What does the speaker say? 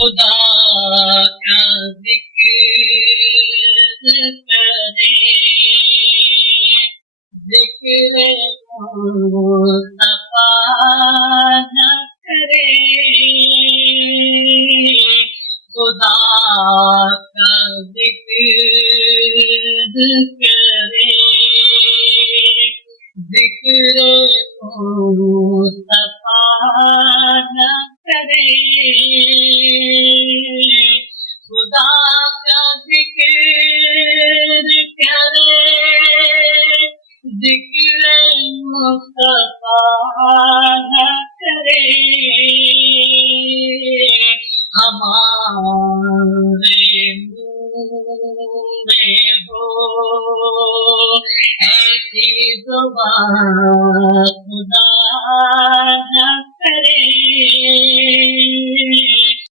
खुदा का जिक्र करे, जिक्र मुस्तफा न करे। खुदा का जिक्र करे, जिक्र मुस्तफा न करे। खुदा का जिक्र करे, जिक्र मुस्तफा न करे। हमारे मुँह में हो ऐसी जुबान खुदा न